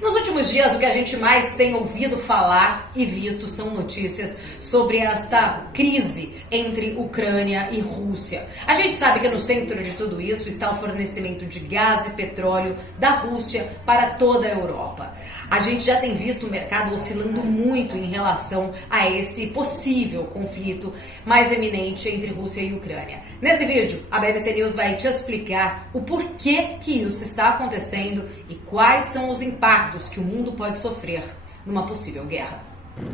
Nos últimos dias, o que a gente mais tem ouvido falar e visto são notícias sobre esta crise entre Ucrânia e Rússia. A gente sabe que no centro de tudo isso está o fornecimento de gás e petróleo da Rússia para toda a Europa. A gente já tem visto o mercado oscilando muito em relação a esse possível conflito mais eminente entre Rússia e Ucrânia. Nesse vídeo, a BBC News vai te explicar o porquê que isso está acontecendo e quais são os impactos que o mundo pode sofrer numa possível guerra.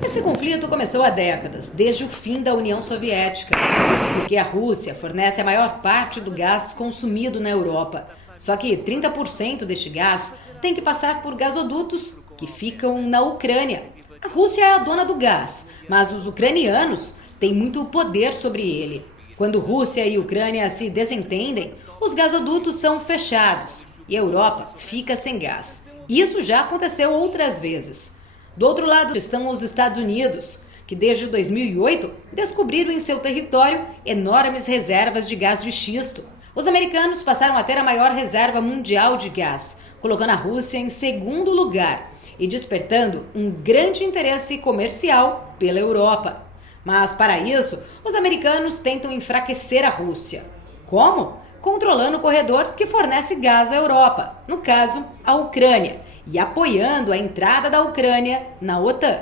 Esse conflito começou há décadas, desde o fim da União Soviética. Isso porque a Rússia fornece a maior parte do gás consumido na Europa. Só que 30% deste gás tem que passar por gasodutos que ficam na Ucrânia. A Rússia é a dona do gás, mas os ucranianos têm muito poder sobre ele. Quando Rússia e Ucrânia se desentendem, os gasodutos são fechados e a Europa fica sem gás. Isso já aconteceu outras vezes. Do outro lado estão os Estados Unidos, que desde 2008 descobriram em seu território enormes reservas de gás de xisto. Os americanos passaram a ter a maior reserva mundial de gás, colocando a Rússia em segundo lugar e despertando um grande interesse comercial pela Europa. Mas para isso, os americanos tentam enfraquecer a Rússia. Como? Controlando o corredor que fornece gás à Europa, no caso, a Ucrânia, e apoiando a entrada da Ucrânia na OTAN.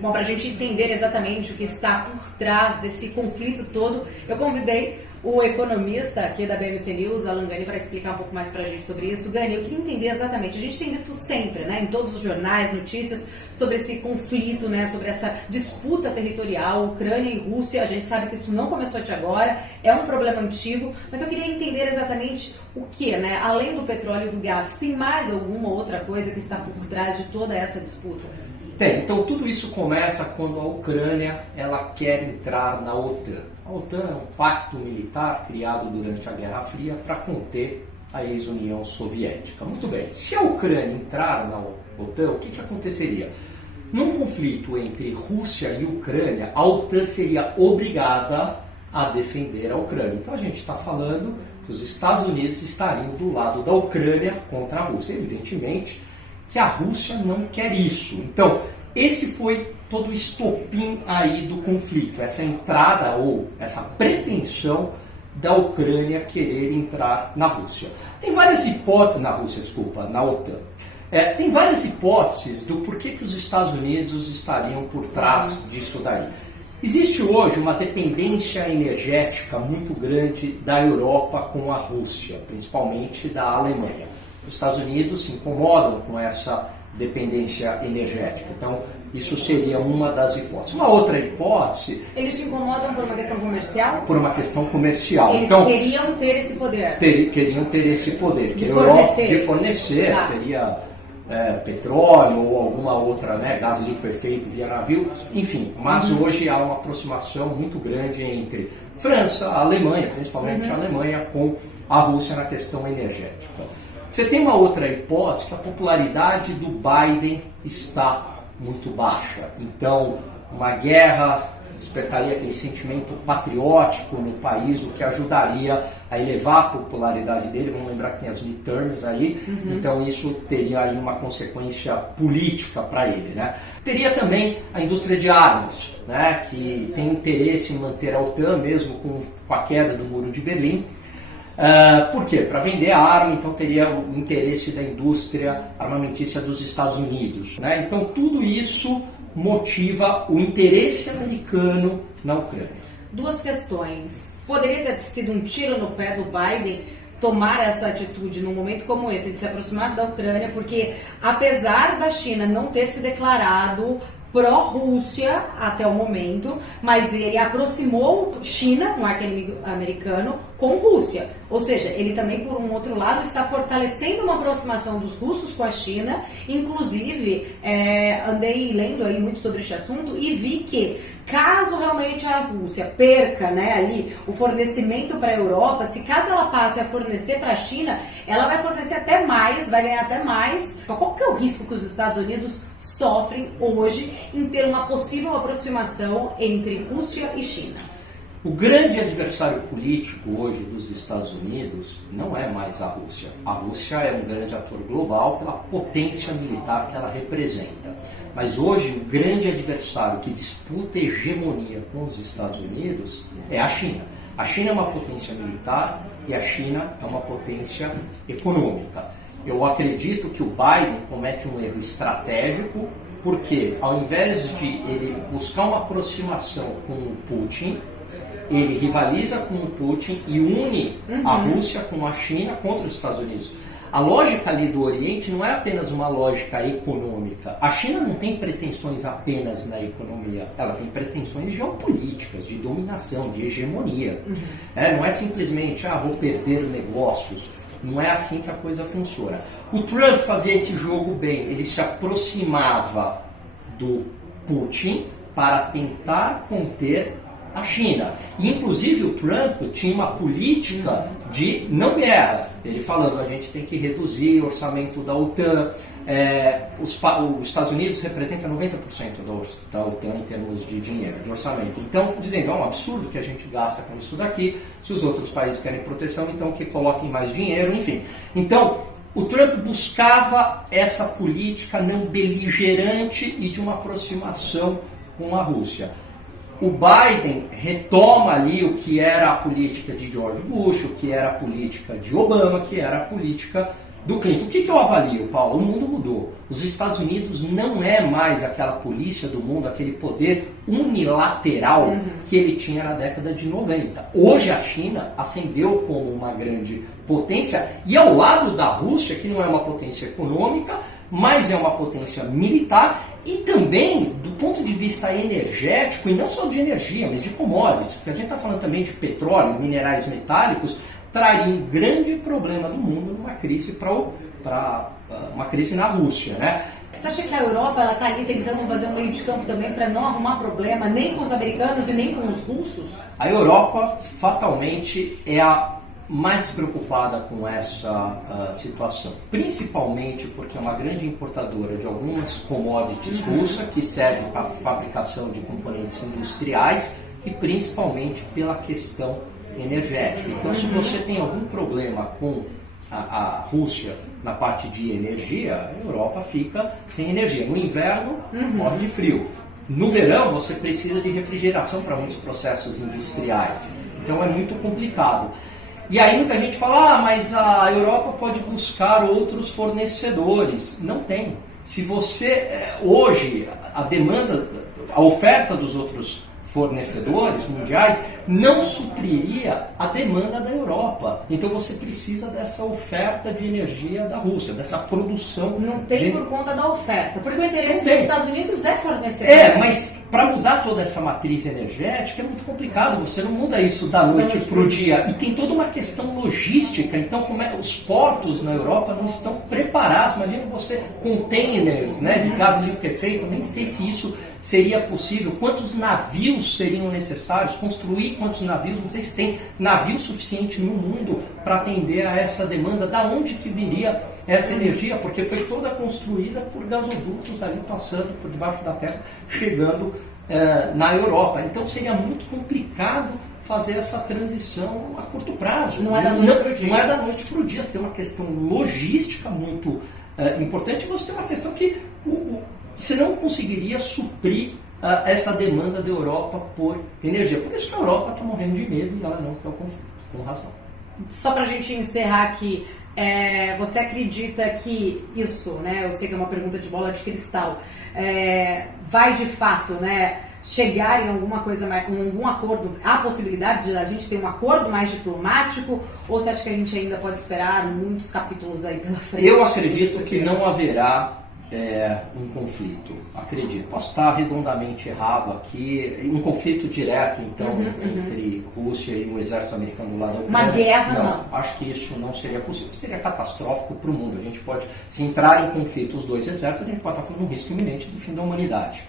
Bom, para a gente entender exatamente o que está por trás desse conflito todo, eu convidei o economista aqui da BBC News, Alan Gani, para explicar um pouco mais para a gente sobre isso. Gani, eu queria entender exatamente, a gente tem visto sempre, em todos os jornais, notícias sobre esse conflito, sobre essa disputa territorial, Ucrânia e Rússia. A gente sabe que isso não começou de agora, é um problema antigo, mas eu queria entender exatamente o que, além do petróleo e do gás, tem mais alguma outra coisa que está por trás de toda essa disputa? Então tudo isso começa quando a Ucrânia ela quer entrar na OTAN. A OTAN é um pacto militar criado durante a Guerra Fria para conter a ex-União Soviética. Muito bem, se a Ucrânia entrar na OTAN, o que aconteceria? Num conflito entre Rússia e Ucrânia, a OTAN seria obrigada a defender a Ucrânia. Então a gente está falando que os Estados Unidos estariam do lado da Ucrânia contra a Rússia. Evidentemente que a Rússia não quer isso. Então, esse foi todo o estopim aí do conflito, essa entrada ou essa pretensão da Ucrânia querer entrar na Rússia. Tem várias hipóteses, na OTAN. Tem várias hipóteses do porquê que os Estados Unidos estariam por trás disso daí. Existe hoje uma dependência energética muito grande da Europa com a Rússia, principalmente da Alemanha. Os Estados Unidos se incomodam com essa dependência energética. Então, isso seria uma das hipóteses. Uma outra hipótese... Eles se incomodam por uma questão comercial? Por uma questão comercial. Eles queriam ter esse poder? Queriam ter esse poder. De fornecer. Seria petróleo ou alguma outra, gás liquefeito via navio, enfim. Mas hoje há uma aproximação muito grande entre França, a Alemanha, principalmente a Alemanha, com a Rússia na questão energética. Você tem uma outra hipótese, que a popularidade do Biden está muito baixa. Então, uma guerra despertaria aquele sentimento patriótico no país, o que ajudaria a elevar a popularidade dele. Vamos lembrar que tem as midterms aí, então isso teria aí uma consequência política para ele. Teria também a indústria de armas, que tem interesse em manter a OTAN, mesmo com a queda do Muro de Berlim. Por quê? Para vender a arma, então teria o interesse da indústria armamentícia dos Estados Unidos. Então tudo isso motiva o interesse americano na Ucrânia. Duas questões. Poderia ter sido um tiro no pé do Biden tomar essa atitude num momento como esse, de se aproximar da Ucrânia, porque apesar da China não ter se declarado pró-Rússia até o momento, mas ele aproximou China, um arqui-inimigo americano, com Rússia. Ou seja, ele também, por um outro lado, está fortalecendo uma aproximação dos russos com a China. Inclusive, andei lendo aí muito sobre esse assunto e vi que, caso realmente a Rússia perca ali o fornecimento para a Europa, se caso ela passe a fornecer para a China, ela vai fornecer até mais, vai ganhar até mais. Qual que é o risco que os Estados Unidos sofrem hoje em ter uma possível aproximação entre Rússia e China? O grande adversário político hoje dos Estados Unidos não é mais a Rússia. A Rússia é um grande ator global pela potência militar que ela representa. Mas hoje o grande adversário que disputa hegemonia com os Estados Unidos é a China. A China é uma potência militar e a China é uma potência econômica. Eu acredito que o Biden comete um erro estratégico, porque ao invés de ele buscar uma aproximação com o Putin, ele rivaliza com o Putin e une a Rússia com a China contra os Estados Unidos. A lógica ali do Oriente não é apenas uma lógica econômica. A China não tem pretensões apenas na economia, ela tem pretensões geopolíticas, de dominação, de hegemonia. Não é simplesmente, vou perder negócios. Não é assim que a coisa funciona. O Trump fazia esse jogo bem, ele se aproximava do Putin para tentar conter a China. E, inclusive, o Trump tinha uma política de não guerra. Ele falando, a gente tem que reduzir o orçamento da OTAN. Os Estados Unidos representam 90% da OTAN em termos de dinheiro, de orçamento. Então, dizendo, é um absurdo que a gente gasta com isso daqui. Se os outros países querem proteção, então que coloquem mais dinheiro, enfim. Então, o Trump buscava essa política não beligerante e de uma aproximação com a Rússia. O Biden retoma ali o que era a política de George Bush, o que era a política de Obama, que era a política do Clinton. O que eu avalio, Paulo? O mundo mudou. Os Estados Unidos não é mais aquela polícia do mundo, aquele poder unilateral que ele tinha na década de 90. Hoje a China ascendeu como uma grande potência e ao lado da Rússia, que não é uma potência econômica, mas é uma potência militar e também do ponto de vista energético, e não só de energia, mas de commodities, porque a gente está falando também de petróleo, minerais metálicos, traria um grande problema no mundo numa crise para uma crise na Rússia, né? Você acha que a Europa está ali tentando fazer um meio de campo também para não arrumar problema nem com os americanos e nem com os russos? A Europa, fatalmente, é a mais preocupada com essa situação, principalmente porque é uma grande importadora de algumas commodities russas que servem para a fabricação de componentes industriais e principalmente pela questão energética. Então, se você tem algum problema com a Rússia na parte de energia, a Europa fica sem energia. No inverno, morre de frio. No verão, você precisa de refrigeração para muitos processos industriais. Então, é muito complicado. E aí muita gente fala, mas a Europa pode buscar outros fornecedores. Não tem. Se você, hoje, a oferta dos outros fornecedores mundiais não supriria a demanda da Europa. Então você precisa dessa oferta de energia da Rússia, dessa produção. Não tem por conta da oferta, porque o interesse dos Estados Unidos é fornecer. Mas para mudar toda essa matriz energética é muito complicado, você não muda isso da noite para o dia. E tem toda uma questão logística, então os portos na Europa não estão preparados. Imagina você, containers de gás liquefeito, nem sei se isso seria possível, quantos navios seriam necessários, construir quantos navios, não sei se tem navio suficiente no mundo para atender a essa demanda, da onde que viria essa energia, porque foi toda construída por gasodutos ali passando por debaixo da terra, chegando na Europa. Então seria muito complicado fazer essa transição a curto prazo. Não é da noite para o dia. Não é da noite para o dia, você tem uma questão logística muito importante, e você tem uma questão que você não conseguiria suprir essa demanda da Europa por energia. Por isso que a Europa está morrendo de medo e ela não quer o conflito, com razão. Só para a gente encerrar aqui, você acredita que isso, eu sei que é uma pergunta de bola de cristal, vai de fato, chegar em alguma coisa, em algum acordo? Há possibilidade de a gente ter um acordo mais diplomático, ou você acha que a gente ainda pode esperar muitos capítulos aí pela frente? Eu acredito que não haverá um conflito, acredito. Posso estar redondamente errado aqui, um conflito direto, então, entre Rússia e o exército americano do lado da Ucrânia. Uma guerra, não. Acho que isso não seria possível. Seria catastrófico para o mundo. A gente pode, se entrar em conflito os dois exércitos, a gente pode estar falando de um risco iminente do fim da humanidade.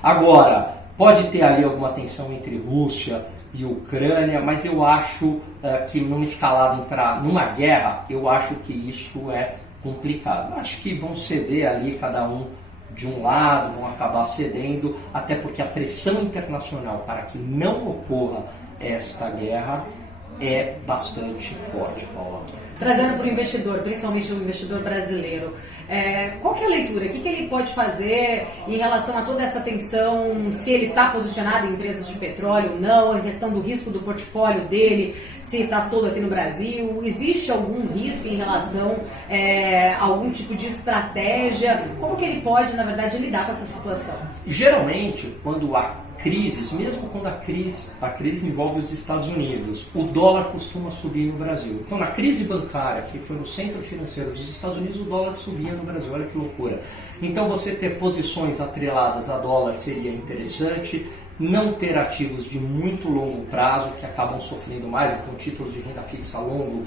Agora, pode ter ali alguma tensão entre Rússia e Ucrânia, mas eu acho que numa escalada entrar numa guerra, eu acho que isso é complicado. Acho que vão ceder ali cada um de um lado, vão acabar cedendo, até porque a pressão internacional para que não ocorra esta guerra é bastante forte, Paula. Trazendo para o investidor, principalmente o investidor brasileiro, qual que é a leitura? O que ele pode fazer em relação a toda essa tensão, se ele está posicionado em empresas de petróleo ou não, em questão do risco do portfólio dele, se está todo aqui no Brasil? Existe algum risco em relação a algum tipo de estratégia? Como que ele pode, na verdade, lidar com essa situação? Geralmente, quando há crises, mesmo quando a crise envolve os Estados Unidos, o dólar costuma subir no Brasil. Então, na crise bancária, que foi no centro financeiro dos Estados Unidos, o dólar subia no Brasil. Olha que loucura. Então, você ter posições atreladas a dólar seria interessante. Não ter ativos de muito longo prazo, que acabam sofrendo mais. Então, títulos de renda fixa longo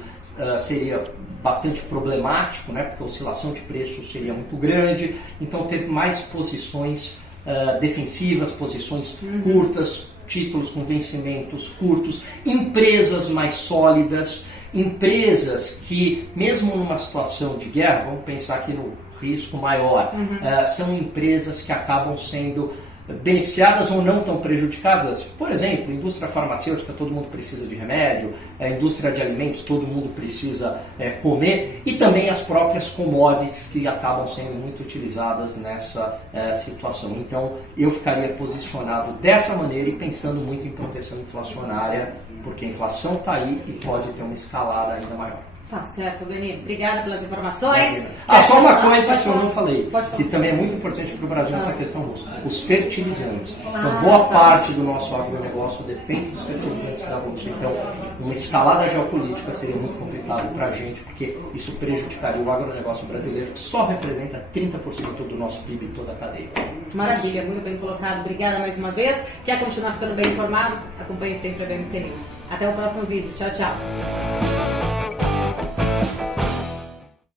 seria bastante problemático, né? Porque a oscilação de preços seria muito grande. Então, ter mais posições defensivas, posições curtas, títulos com vencimentos curtos, empresas mais sólidas, empresas que, mesmo numa situação de guerra, vamos pensar aqui no risco maior, são empresas que acabam sendo beneficiadas ou não tão prejudicadas. Por exemplo, indústria farmacêutica, todo mundo precisa de remédio, indústria de alimentos, todo mundo precisa comer, e também as próprias commodities que acabam sendo muito utilizadas nessa situação. Então, eu ficaria posicionado dessa maneira e pensando muito em proteção inflacionária, porque a inflação está aí e pode ter uma escalada ainda maior. Tá certo, Gani. Obrigada pelas informações. Só uma coisa que eu não falei, que também é muito importante para o Brasil nessa questão russa. Os fertilizantes. Então, boa parte do nosso agronegócio depende dos fertilizantes da Rússia. Então, uma escalada geopolítica seria muito complicado para a gente, porque isso prejudicaria o agronegócio brasileiro, que só representa 30% do nosso PIB e toda a cadeia. Maravilha, muito bem colocado. Obrigada mais uma vez. Quer continuar ficando bem informado? Acompanhe sempre a BMC News. Até o próximo vídeo. Tchau, tchau.